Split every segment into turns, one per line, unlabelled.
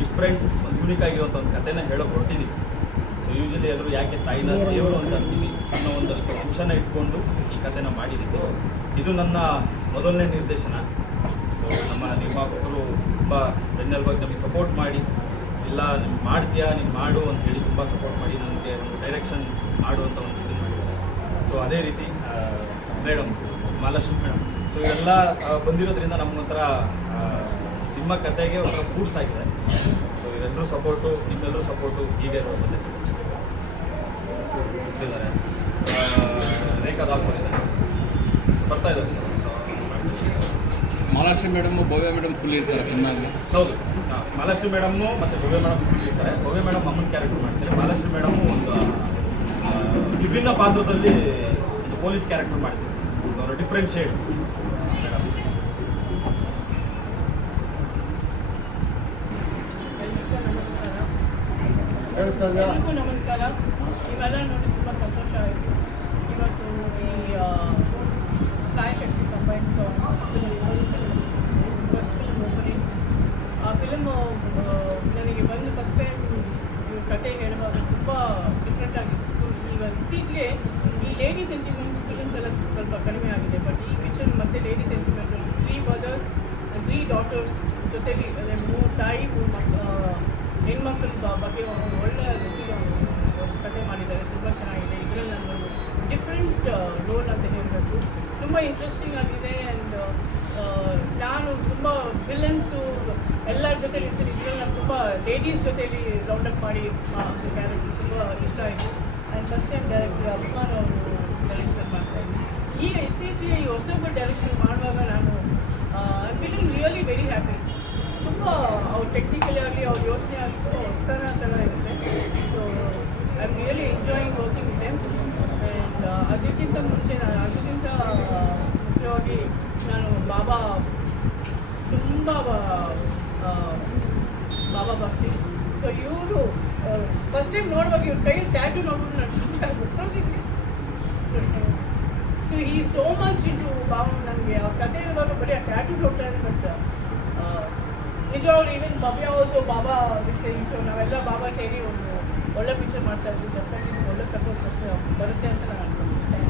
Different ಒಂದು unique ಆಗಿರುವಂಥ ಒಂದು ಕಥೆನ ಹೇಳೋಕೆ ಹೊರಟಿದ್ದೀವಿ ಸೊ ಯೂಶಲಿ ಎಲ್ಲರೂ ಯಾಕೆ ತಾಯಿನ ದೇವರು ಅಂತ ಅಂತೀವಿ ಅನ್ನೋ ಒಂದಷ್ಟು ಅಂಶನ ಇಟ್ಕೊಂಡು ಈ ಕಥೆನ ಮಾಡಿದ್ದು ಇದು ನನ್ನ ಮೊದಲನೇ ನಿರ್ದೇಶನ. ಸೊ ನಮ್ಮ ನಿರ್ಮಾಪಕರು ತುಂಬ ಬೆನ್ನೆಲುಬಾಗಿ ನಮಗೆ ಸಪೋರ್ಟ್ ಮಾಡಿ ಇಲ್ಲ ನೀನು ಮಾಡ್ತೀಯಾ ನೀನು ಮಾಡು ಅಂತ ಹೇಳಿ ತುಂಬ ಸಪೋರ್ಟ್ ಮಾಡಿ ನನಗೆ ಒಂದು ಡೈರೆಕ್ಷನ್ ಮಾಡುವಂಥ ಒಂದು ಇದು ಮಾಡಿದ್ದಾರೆ. ಸೊ ಅದೇ ರೀತಿ ಮೇಡಮ್ ಮಹಾಲಕ್ಷ್ಮಿ ಮೇಡಮ್. ಸೊ ಇವೆಲ್ಲ ಬಂದಿರೋದ್ರಿಂದ ನಮಗೊಂಥರ ಸಿನಿಮಾ ಕತೆಗೆ ಒಂಥರ ಬೂಸ್ಟ್ ಆಗಿದೆ. ಸೊ ಇದೆಲ್ಲರೂ ಸಪೋರ್ಟು ನಿಮ್ಮೆಲ್ಲರೂ ಸಪೋರ್ಟು ಹೀಗೆ ಇರೋದಿದೆ ಇದ್ದಾರೆ ರೇಖಾ ದಾಸ್ ಅವರಿದ್ದಾರೆ. ಬರ್ತಾ ಇದ್ದಾರೆ sir Mahalakshmi
madam madam Bhavya madam full ಇರ್ತಾರೆ ಚೆನ್ನಾಗಿ.
ಹೌದು. ಹಾಂ ಮಹಾಲಕ್ಷ್ಮಿ ಮೇಡಮ್ಮು ಮತ್ತು ಭವ್ಯ ಮೇಡಮ್ ಇರ್ತಾರೆ. ಭವ್ಯ ಮೇಡಮ್ ಅಮ್ಮನ ಕ್ಯಾರೆಕ್ಟರ್ ಮಾಡ್ತಾರೆ. ಮಹಾಲಕ್ಷ್ಮಿ ಮೇಡಮ್ ಒಂದು ವಿಭಿನ್ನ ಪಾತ್ರದಲ್ಲಿ ಒಂದು ಪೊಲೀಸ್ ಕ್ಯಾರೆಕ್ಟರ್ ಮಾಡ್ತಾರೆ. ಅವರ ಡಿಫ್ರೆಂಟ್ ಶೇಡ್ ಮೇಡಮ್
ಎಲ್ರಿಗೂ ನಮಸ್ಕಾರ ಎಲ್ರಿಗೂ ನಮಸ್ಕಾರ. ಇವೆಲ್ಲ ನೋಡಿ ತುಂಬ ಸಂತೋಷ ಆಯಿತು. ಇವತ್ತು ಈ Sai Shakti film first film opening. ಆ ಫಿಲಮ್ ನನಗೆ ಬಂದು ಫಸ್ಟ್ ಟೈಮ್ ಕತೆ ಹೇಳುವಾಗ ತುಂಬ ಡಿಫ್ರೆಂಟ್ ಆಗಿತ್ತು. ಈಗ ಇತ್ತೀಚೆಗೆ ಈ ಲೇಡಿ ಸೆಂಟಿಮೆಂಟ್ ಫಿಲ್ಮ್ಸ್ ಎಲ್ಲ ಸ್ವಲ್ಪ ಕಡಿಮೆ ಆಗಿದೆ. ಬಟ್ ಈ ಪಿಕ್ಚರ್ ಮತ್ತೆ lady sentiment three brothers three daughters ಜೊತೆಲಿ ಅಂದರೆ ಮೂರು ತಾಯಿ, ಮೂರು ಮಕ್ ಹೆಣ್ಮಕ್ಳ ಬಗ್ಗೆ ಒಂದು ಒಳ್ಳೆಯ ಕತೆ ಮಾಡಿದ್ದಾರೆ. ತುಂಬ ಚೆನ್ನಾಗಿದೆ. ಇದರಲ್ಲಿ ನಾನು ಡಿಫ್ರೆಂಟ್ ರೋಲ್ ಅಂತ ಹೇಳಬೇಕು. ತುಂಬ ಇಂಟ್ರೆಸ್ಟಿಂಗ್ ಆಗಿದೆ ಆ್ಯಂಡ್ ನಾನು ತುಂಬ ವಿಲನ್ಸು ಎಲ್ಲರ ಜೊತೆಲಿ ಇರ್ತೀನಿ. ಇದರಲ್ಲಿ ನಾನು ತುಂಬ ಲೇಡೀಸ್ ಜೊತೆಲಿ ರೌಂಡಪ್ ಮಾಡಿ ಕ್ಯಾರೆಕ್ಟರ್ ತುಂಬ ಇಷ್ಟ ಆಯಿತು. And first time director Abhiman ಅವರು ಡೈರೆಕ್ಷನ್ ಮಾಡ್ತಾ ಇದ್ದೀನಿ ಈಗ ಇತ್ತೀಚೆಗೆ ಈ ಹೊಸಬ ಡೈರೆಕ್ಷನ್ ಮಾಡುವಾಗ ನಾನು I feeling really very happy ತುಂಬ ಅವ್ರ ಟೆಕ್ನಿಕಲಿ ಆಗಲಿ ಅವ್ರ ಯೋಚನೆ ಆಗಲಿ ತುಂಬ ಹೊಸತನ ಥರ ಇರುತ್ತೆ. So I am really enjoying working time and ಅದಕ್ಕಿಂತ ಮುಂಚೆ ನಾನು ಅದಕ್ಕಿಂತ ಮುಖ್ಯವಾಗಿ ನಾನು ಬಾಬಾ, ತುಂಬ ಬಾಬಾ ಭಕ್ತಿ. ಸೊ ಇವರು ಫಸ್ಟ್ ಟೈಮ್ ನೋಡುವಾಗ ಇವ್ರ ಕೈಯಲ್ಲಿ ಟ್ಯಾಟು ನೋಡ್ಬಿಟ್ಟು ನಾನು ಶಾಕ್ ಆಗ್ಬಿಟ್ಟು ತೋರಿಸಿದ್ವಿ ಸೊ ಈ ಸೋ ಮಚ್ ಇದು ಬಾಬಾ ನನಗೆ, ಅವ್ರ ಕತೆ ಇರುವಾಗ ಬರೀ ಆ ಟ್ಯಾಟು ನೋಡ್ತಾ ಬಟ್ ನಿಜವಾಗ್ಲೂ even Bhavya also Baba miss so ನಾವೆಲ್ಲ ಬಾಬಾ ಸೇರಿ ಒಂದು ಒಳ್ಳೆ ಪಿಕ್ಚರ್ ಮಾಡ್ತಾ ಇದ್ವಿ. ಡೆಫಿನೆಟ್ಲಿ ಒಳ್ಳೆ ಸಪೋರ್ಟ್ ಬರುತ್ತೆ ಅಂತ ನಾನು ಅನ್ಕೊಂಡಿದ್ದೆ.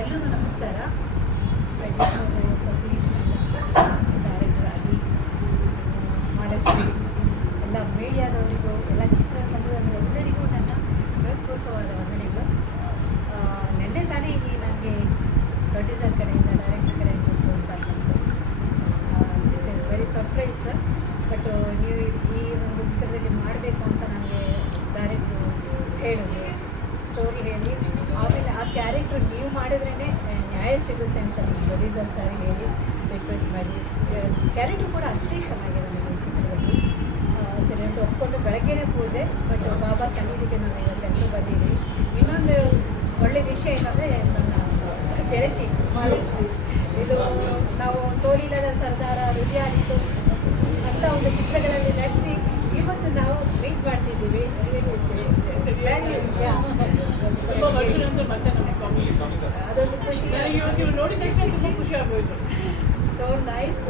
ಎಲ್ರಿಗೂ ನಮಸ್ಕಾರ ಪ್ರೊಡ್ಯೂಸರ್ ಸತೀಶ್ ಡೈರೆಕ್ಟರ್ ಆಗಿ ಮಹಾಲಕ್ಷ್ಮಿ ಎಲ್ಲ ಮೀಡಿಯಾದವರಿಗೂ ಎಲ್ಲ ಚಿತ್ರರಂಗದವರಿಗೂ ಎಲ್ಲರಿಗೂ ನನ್ನ ಹೃತ್ಪೂರ್ವಕ ಹೇಳೋದು ಸ್ಟೋರಿ ಹೇಳಿ. ಆಮೇಲೆ ಆ ಕ್ಯಾರೆಕ್ಟರ್ ನೀವು ಮಾಡಿದ್ರೇ ನ್ಯಾಯ ಸಿಗುತ್ತೆ ಅಂತ ಪ್ರೊಡ್ಯೂಸರ್ ಸರ್ ಹೇಳಿ ರಿಕ್ವೆಸ್ಟ್ ಮಾಡಿ. ಕ್ಯಾರೆಕ್ಟರ್ ಕೂಡ ಅಷ್ಟೇ ಚೆನ್ನಾಗಿದೆ ನನಗೆ ಚಿತ್ರದಲ್ಲಿ. ಸರಿ, ಅಂತ ಒಪ್ಕೊಂಡು ಬೆಳಗ್ಗೆನೇ ಪೂಜೆ ಬಟ್ ಬಾಬಾ ಸನ್ನಿಧಿಗೆ ನಾವು ಇವತ್ತು ಎಲ್ಲರೂ ಬಂದಿದ್ದೀವಿ. ಇನ್ನೊಂದು ಒಳ್ಳೆ ವಿಷಯ ಏನಂದರೆ, ನನ್ನ ಗೆಳತಿ ಮಹಾಲಕ್ಷ್ಮಿ. ಇದು ನಾವು ಸೋಲಿಲ್ಲದ ಸರ್ದಾರ ಹೃದಯಾನಿತು ಅಂತ ಒಂದು ಚಿತ್ರಗಳಲ್ಲಿ ನಡೆಸಿ ಇವತ್ತು ನಾವು ಮೀಟ್ ಮಾಡ್ತಿದ್ದೀವಿ. ಅದೊಂದು ಖುಷಿ.
ಖುಷಿ ಆಗೋಯ್ತು
ಸೊ ನೈಸ್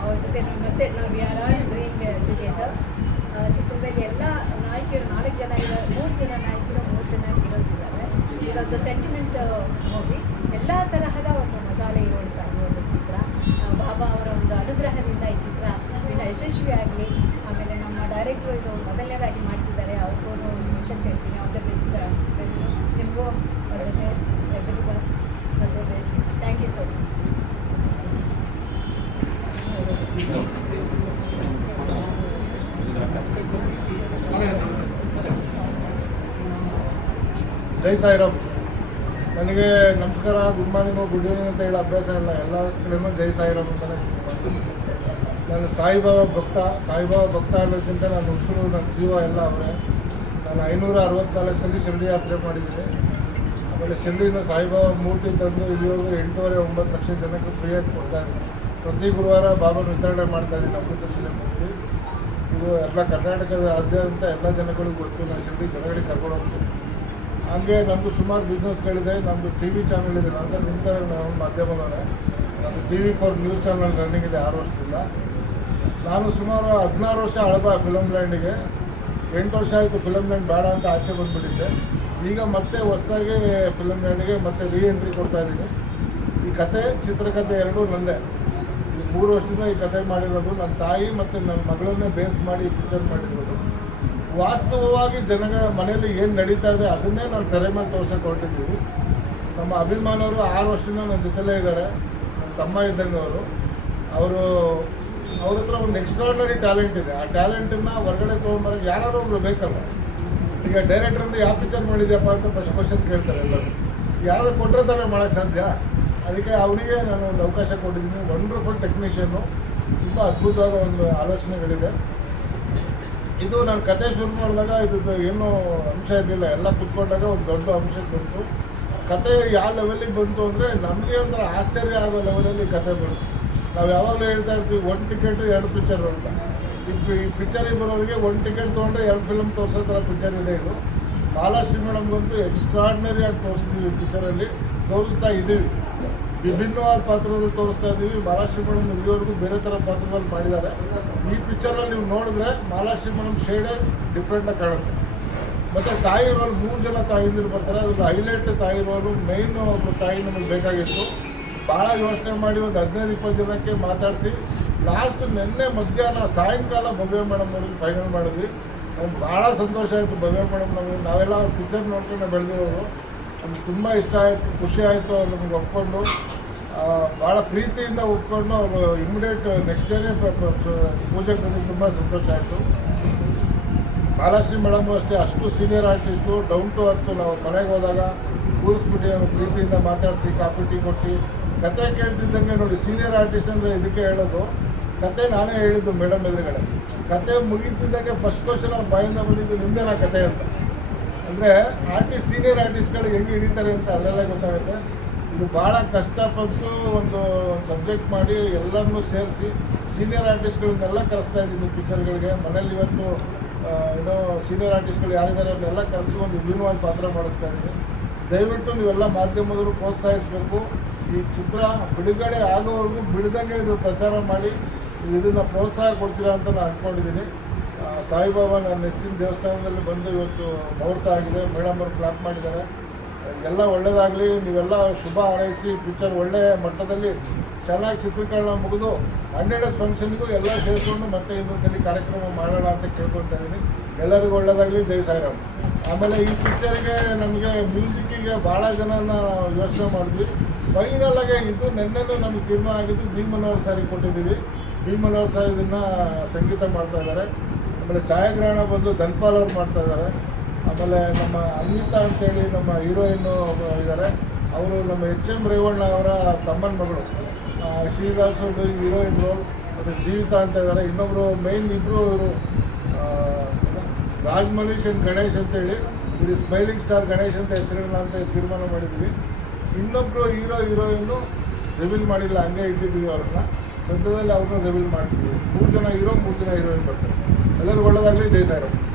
ಅವ್ರ ಜೊತೆ ನಾವು ಮತ್ತೆ ನಾವು ಯಾರು ಡ್ರೀಮ್ ಟುಗೆದರ್ ಚಿತ್ರದಲ್ಲಿ ಎಲ್ಲ ನಾಯಕಿಯರು ನಾಲ್ಕು ಜನ ಇದ್ದಾರೆ. ಮೂರು ಜನ ನಾಯಕಿರು ಮೂರು ಜನ ಹೀರೋಸ್ ಇದ್ದಾರೆ. ಇದೊಂದು ಸೆಂಟಿಮೆಂಟ್ ಮೂವಿ. ಎಲ್ಲ ತರಹದ ಒಂದು ಮಸಾಲೆ ಇರುವಂಥ ಒಂದು ಚಿತ್ರ. ಬಾಬಾ ಅವರ ಒಂದು ಅನುಗ್ರಹದಿಂದ ಈ ಚಿತ್ರ ಇನ್ನು ಯಶಸ್ವಿ ಆಗಲಿ ಆಮೇಲೆ ನಮ್ಮ ಡೈರೆಕ್ಟ್ರು ಇದು ಮೊದಲನೇದಾಗಿ ಮಾಡ್ತಿದ್ದಾರೆ ಅವ್ರಿಗೂ ವಿಷನ್ಸ್ ಹೇಳ್ತೀನಿ ಆಲ್ ದ ಬೆಸ್ಟ್ ನಿಮಗೂ ಆಲ್ ದ ಬೆಸ್ಟ್ ಎಲ್ರಿಗೂ all the best thank you so much
Jai Sairam ನನಗೆ ನಮಸ್ಕಾರ ಗುಡ್ ಮಾರ್ನಿಂಗು ಗುಡ್ ಈವ್ನಿಂಗ್ ಅಂತ ಹೇಳೋ ಅಭ್ಯಾಸ ಇಲ್ಲ. ಎಲ್ಲ ಕಡೆನೂ ಜೈ ಸಾಯಿರಾಮ್ ಅಂತಲೇ ನಾನು ಸಾಯಿಬಾಬಾ ಭಕ್ತ ಸಾಯಿಬಾಬಾ ಭಕ್ತ ಅನ್ನೋದಕ್ಕಿಂತ ನಾನು ಉಸಿರು ನನ್ನ ಜೀವ ಎಲ್ಲ ಅವರೇ. ನಾನು ಐನೂರ ಅರವತ್ನಾಲ್ಕು ಸಲ ಶಿರಡಿ ಯಾತ್ರೆ ಮಾಡಿದ್ದೀನಿ. ಆಮೇಲೆ ಶಿರಡಿಯಿಂದ ಸಾಯಿಬಾಬಾ ಮೂರ್ತಿ ತಂದು ಇಲ್ಲಿವರೆಗೂ ಎಂಟೂವರೆ ಒಂಬತ್ತು ಲಕ್ಷ ಜನಕ್ಕೆ ಫ್ರೀಯಾಗಿ ಕೊಡ್ತಾ ಇದ್ದೀನಿ. ಪ್ರತಿ ಗುರುವಾರ ಬಾಬಾ ವಿತರಣೆ ಮಾಡ್ತಾಯಿದ್ದೀನಿ ಇದ್ದೀನಿ ಅಮೃತಶಿಲೆ ಮೂರ್ತಿ. ಇದು ಎಲ್ಲ ಕರ್ನಾಟಕದ ಆದ್ಯಂತ ಎಲ್ಲ ಜನಗಳಿಗೂ ಗೊತ್ತು. ನಾನು ಶಿರಡಿ ಜನಗಳಿಗೆ ಕರ್ಕೊಂಡು ಹೋಗ್ತೀನಿ. ಹಾಗೆ ನಮ್ಮದು ಸುಮಾರು ಬಿಸ್ನೆಸ್ಗಳಿದೆ ನಮ್ಮದು ಟಿ ವಿ ಚಾನಲ್ ಇದೆ ಅಂತ ನಿಂತರ ಮಾಧ್ಯಮಗಳೇ ನಮ್ಮದು T V four news channel running ಇದೆ, ಆರು ವರ್ಷದಿಂದ. ನಾನು ಸುಮಾರು ಹದಿನಾರು ವರ್ಷ ಅಳಬ ಫಿಲಮ್ ಲ್ಯಾಂಡಿಗೆ ಎಂಟು ವರ್ಷ ಆಯಿತು ಫಿಲಮ್ ಲ್ಯಾಂಡ್ ಬೇಡ ಅಂತ ಆಚೆ ಬಂದುಬಿಟ್ಟಿದ್ದೆ. ಈಗ ಮತ್ತೆ ಹೊಸದಾಗಿ ಫಿಲಮ್ ಲ್ಯಾಂಡಿಗೆ ಮತ್ತೆ ರೀ ಎಂಟ್ರಿ ಕೊಡ್ತಾ ಇದ್ದೀನಿ ಈ ಕತೆ ಚಿತ್ರಕಥೆ ಎರಡೂ ನಂದೇ. ಈ ಮೂರು ವರ್ಷದಿಂದ ಈ ಕತೆ ಮಾಡಿರೋದು. ನನ್ನ ತಾಯಿ ಮತ್ತು ನನ್ನ ಮಗಳನ್ನೇ ಬೇಸ್ ಮಾಡಿ ಪಿಕ್ಚರ್ ಮಾಡಿರೋದು. ವಾಸ್ತವವಾಗಿ ಜನಗಳ ಮನೆಯಲ್ಲಿ ಏನು ನಡೀತಾ ಇದೆ, ಅದನ್ನೇ ನಾನು ತೆರೆ ಮೇಲೆ ತೋರ್ಸಕ್ಕೆ ಹೊರಟಿದ್ದೀವಿ. ನಮ್ಮ ಅಭಿಮಾನವರು ಆರು ವರ್ಷದಿಂದ ನನ್ನ ಜೊತೆಲೇ ಇದ್ದಾರೆ, ತಮ್ಮ ಇದ್ದಂಗೆ ಅವರು ಅವರು ಹತ್ರ ಒಂದು ಎಕ್ಸ್ಟ್ರಾರ್ಡನರಿ ಟ್ಯಾಲೆಂಟ್ ಇದೆ. ಆ ಟ್ಯಾಲೆಂಟನ್ನು ಹೊರಗಡೆ ತೊಗೊಂಡ್ಬರ ಯಾರು ಒಬ್ರು ಬೇಕಲ್ಲ ಈಗ ಡೈರೆಕ್ಟ್ರಿಂದ ಯಾವ ಪಿಕ್ಚರ್ ಮಾಡಿದ್ಯಪ್ಪ ಅಂತ ಫಸ್ಟ್ ಕ್ವಶನ್ ಕೇಳ್ತಾರೆ ಎಲ್ಲರೂ. ಯಾರು ಕೊಟ್ಟರೆ ತಾನೇ ಮಾಡೋಕ್ಕೆ ಸಾಧ್ಯ? ಅದಕ್ಕೆ ಅವರಿಗೆ ನಾನು ಒಂದು ಅವಕಾಶ ಕೊಟ್ಟಿದ್ದೀನಿ. ವಂಡರ್ಫುಲ್ ಟೆಕ್ನಿಷಿಯನ್ನು ತುಂಬ ಅದ್ಭುತವಾದ ಒಂದು ಆಲೋಚನೆಗಳಿದೆ. ಇದು ನಾನು ಕತೆ ಶುರು ಮಾಡಿದಾಗ ಇದು ಏನೂ ಅಂಶ ಇರಲಿಲ್ಲ. ಎಲ್ಲ ಕುತ್ಕೊಂಡಾಗ ಒಂದು ದೊಡ್ಡ ಅಂಶ ಬಂತು. ಕತೆ ಯಾವ ಲೆವೆಲಿಗೆ ಬಂತು ಅಂದರೆ ನಮಗೆ ಒಂಥರ ಆಶ್ಚರ್ಯ ಆಗೋ ಲೆವೆಲಲ್ಲಿ ಕತೆ ಬಂತು. ನಾವು ಯಾವಾಗಲೂ ಹೇಳ್ತಾ ಇರ್ತೀವಿ ಒಂದು ಟಿಕೆಟು ಎರಡು ಪಿಕ್ಚರ್ ಅಂತ. ಈ ಪಿಕ್ಚರಿಗೆ ಬರೋರಿಗೆ ಒಂದು ಟಿಕೆಟ್ ತೊಗೊಂಡ್ರೆ ಎರಡು ಫಿಲಮ್ ತೋರಿಸೋ ಥರ ಪಿಕ್ಚರ್ ಇದೆ ಇದು. ಬಾಲಾಶ್ರೀ ಮೇಡಮ್ಗಂತೂ ಬಂತು ಆಗಿ ತೋರಿಸ್ತೀವಿ ಪಿಕ್ಚರಲ್ಲಿ ತೋರಿಸ್ತಾ ಇದ್ದೀವಿ ವಿಭಿನ್ನವಾದ ಪಾತ್ರದಲ್ಲಿ ತೋರಿಸ್ತಾ ಇದ್ದೀವಿ. ಮಾಲಾಶ್ರೀ ಮೇಡಮ್ ಇಲ್ಲಿವರೆಗೂ ಬೇರೆ ಥರ ಪಾತ್ರದಲ್ಲಿ ಮಾಡಿದ್ದಾರೆ. ಈ ಪಿಕ್ಚರಲ್ಲಿ ನೀವು ನೋಡಿದ್ರೆ ಮಾಲಾಶ್ರೀ ಶೇಡೆ ಡಿಫ್ರೆಂಟಾಗಿ ಕಾಣುತ್ತೆ. ಮತ್ತು ತಾಯಿ ರೋಲ್ ಮೂರು ಜನ ತಾಯಿಂದಿರು ಬರ್ತಾರೆ. ಅದ್ರಲ್ಲಿ ಹೈಲೈಟ್ ತಾಯಿ ರೋಲು ಮೈನ್ ಒಬ್ಬ ತಾಯಿ ನಮಗೆ ಬೇಕಾಗಿತ್ತು. ಭಾಳ ಯೋಚನೆ ಮಾಡಿ ಒಂದು ಹದಿನೈದು, ಇಪ್ಪತ್ತು ಜನಕ್ಕೆ ಮಾತಾಡಿಸಿ ಲಾಸ್ಟ್ ನಿನ್ನೆ ಮಧ್ಯಾಹ್ನ ಸಾಯಂಕಾಲ ಭವ್ಯ ಮೇಡಮ್ ಅವ್ರಿಗೆ ಫೈನಲ್ ಮಾಡಿದ್ವಿ. ನಮ್ಗೆ ಭಾಳ ಸಂತೋಷ ಆಯಿತು ಭವ್ಯ ಮೇಡಮ್ ನಮಗೆ ನಾವೆಲ್ಲ ಪಿಕ್ಚರ್ ನೋಡ್ಕೊಂಡು ಬೆಳೆದಿರೋರು ನಮ್ಗೆ ತುಂಬ ಇಷ್ಟ ಆಯಿತು, ಖುಷಿ ಆಯಿತು ಅವ್ರು ನಮ್ಗೆ ಒಪ್ಕೊಂಡು. ಭಾಳ ಪ್ರೀತಿಯಿಂದ ಒಪ್ಕೊಂಡು ಅವರು ಇಮಿಡಿಯೇಟ್ ನೆಕ್ಸ್ಟ್ ಡೇನೇ ಪೂಜೆ ಬಂದಿದ್ದು ತುಂಬ ಸಂತೋಷ ಆಯಿತು. ಬಾಲಾಶ್ರೀ ಮೇಡಮ್ ಅಷ್ಟೇ, ಅಷ್ಟು senior artist down to earth ನಾವು ಮನೆಗೆ ಹೋದಾಗ ಕೂರಿಸ್ಬಿಟ್ಟು ಅವ್ರು ಪ್ರೀತಿಯಿಂದ ಮಾತಾಡಿಸಿ, ಕಾಫಿ, ಟೀ ಕೊಟ್ಟು. ಕತೆ ಕೇಳ್ತಿದ್ದಂಗೆ ನೋಡಿ ಸೀನಿಯರ್ ಆರ್ಟಿಸ್ಟ್ ಅಂದರೆ ಇದಕ್ಕೆ ಹೇಳೋದು, ಕತೆ ನಾನೇ ಹೇಳಿದ್ದು ಮೇಡಮ್ ಎದುರುಗಡೆ. ಕತೆ ಮುಗೀತಿದ್ದಂಗೆ ಫಸ್ಟ್ ಕ್ವಶನ್ ಅವ್ರ ಬಾಯಿಂದ ಬಂದಿದ್ದು ನಿಮ್ದೇನಾ ಕತೆ ಅಂತ. ಅಂದರೆ ಆರ್ಟಿಸ್ಟ್ ಸೀನಿಯರ್ ಆರ್ಟಿಸ್ಟ್ಗಳಿಗೆ ಹೆಂಗೆ ಹಿಡಿತಾರೆ ಅಂತ ಅಲ್ಲೆಲ್ಲ ಗೊತ್ತಾಗುತ್ತೆ. ಇದು ಭಾಳ ಕಷ್ಟಪಟ್ಟು ಒಂದು ಸಬ್ಜೆಕ್ಟ್ ಮಾಡಿ ಎಲ್ಲರನ್ನೂ ಸೇರಿಸಿ ಸೀನಿಯರ್ ಆರ್ಟಿಸ್ಟ್ಗಳನ್ನೆಲ್ಲ ಕರೆಸ್ತಾ ಇದ್ದೀನಿ ಪಿಕ್ಚರ್ಗಳಿಗೆ ಮನೇಲಿ ಇವತ್ತು ಏನೋ ಸೀನಿಯರ್ ಆರ್ಟಿಸ್ಟ್ಗಳು ಯಾರಿದ್ದಾರೆ ಅವ್ರನ್ನೆಲ್ಲ ಕರೆಸಿ ಒಂದು ವಿಭಿನ್ನವಾದ ಪಾತ್ರ ಮಾಡಿಸ್ತಾ ಇದ್ದೀನಿ. ದಯವಿಟ್ಟು ನೀವೆಲ್ಲ ಮಾಧ್ಯಮದವರು ಪ್ರೋತ್ಸಾಹಿಸಬೇಕು. ಈ ಚಿತ್ರ ಬಿಡುಗಡೆ ಆಗೋವರೆಗೂ ಬಿಡದಂಗೆ ಇದು ಪ್ರಚಾರ ಮಾಡಿ, ಇದನ್ನು ಪ್ರೋತ್ಸಾಹ ಕೊಡ್ತೀರಾ ಅಂತ ನಾನು ಅಂದ್ಕೊಂಡಿದ್ದೀನಿ ಸಾಯಿಬಾಬಾ ನನ್ನ ನೆಚ್ಚಿನ ದೇವಸ್ಥಾನದಲ್ಲಿ ಬಂದು ಇವತ್ತು ಮುಹೂರ್ತ ಆಗಿದೆ. ಮೇಡಮ್ ಅವರು ಕ್ಲಾಪ್ ಮಾಡಿದ್ದಾರೆ. ಎಲ್ಲ ಒಳ್ಳೆಯದಾಗಲಿ ನೀವೆಲ್ಲ ಶುಭ ಹಾರೈಸಿ ಪಿಕ್ಚರ್ ಒಳ್ಳೆಯ ಮಟ್ಟದಲ್ಲಿ ಚೆನ್ನಾಗಿ ಚಿತ್ರೀಕರಣ ಮುಗಿದು ಹಂಡ್ರೆಡ್ ಡೇಸ್ ಫಂಕ್ಷನ್ಗೂ ಎಲ್ಲ ಸೇರಿಕೊಂಡು ಮತ್ತೆ ಇನ್ನೊಂದ್ಸಲಿ ಕಾರ್ಯಕ್ರಮ ಮಾಡೋಣ ಅಂತ ಕೇಳ್ಕೊತಾ ಇದ್ದೀನಿ. ಎಲ್ಲರಿಗೂ ಒಳ್ಳೇದಾಗಲಿ. ಜೈ ಸಾಯಿರಾಮ್. ಆಮೇಲೆ ಈ ಪಿಕ್ಚರ್ಗೆ ನಮಗೆ ಮ್ಯೂಸಿಕ್ಕಿಗೆ ಭಾಳ ಜನನ ಯೋಚನೆ ಮಾಡಿದ್ವಿ. ಫೈನಲ್ ಆಗಿ ಇದು ನಿನ್ನೆನೂ ನಮಗೆ ತೀರ್ಮಾನ ಆಗಿದ್ದು ಭೀಮನವರ್ ಸಾರಿ ಕೊಟ್ಟಿದ್ದೀವಿ. ಭೀಮನವರ್ ಸರ್ ಇದನ್ನು ಸಂಗೀತ ಮಾಡ್ತಾ ಇದ್ದಾರೆ. ಆಮೇಲೆ ಛಾಯಾಗ್ರಹಣ ಬಂದು ಧನ್ಪಾಲ್ ಅವ್ರು ಮಾಡ್ತಾ ಇದ್ದಾರೆ. ಆಮೇಲೆ ನಮ್ಮ ಅನ್ವಿತಾ ಅಂತೇಳಿ ನಮ್ಮ ಹೀರೋಯಿನ್ನು ಇದ್ದಾರೆ. ಅವರು ನಮ್ಮ ಎಚ್ ಎಂ ರೇವಣ್ಣ ಅವರ ತಮ್ಮನ ಮಗಳು. ಶೀ ಡೂಯಿಂಗ್ ಹೀರೋಯಿನ್ ರೋಲ್ ಮತ್ತು ಜೀವಿತಾ ಅಂತ ಇದ್ದಾರೆ. ಇನ್ನೊಬ್ಬರು ಮೇನ್ ಇಬ್ಬರು ಇವರು ರಾಜ್ ಮನೀಶ್ ಅಂಡ್ ಗಣೇಶ್ ಅಂತೇಳಿ ಇದು ಸ್ಮೈಲಿಂಗ್ ಸ್ಟಾರ್ ಗಣೇಶ್ ಅಂತ ಹೆಸರಿಡೋಣ ಅಂತ ತೀರ್ಮಾನ ಮಾಡಿದ್ವಿ. ಇನ್ನೊಬ್ಬರು ಹೀರೋ, ಹೀರೋಯಿನ್ನು ರಿವೀಲ್ ಮಾಡಿಲ್ಲ. ಹಂಗೆ ಇಟ್ಟಿದ್ದೀವಿ ಅವ್ರನ್ನ. ಸದ್ಯದಲ್ಲಿ ಅವ್ರನ್ನ ರಿವೀಲ್ ಮಾಡ್ತೀವಿ. ಮೂರು ಜನ ಹೀರೋ ಮೂರು ಜನ ಹೀರೋಯಿನ್ ಬರ್ತಾರೆ. ಎಲ್ಲರೂ ಒಳ್ಳೆದಾಗಲಿ, ಜೈ ಸಾಯಿರಾಮ್.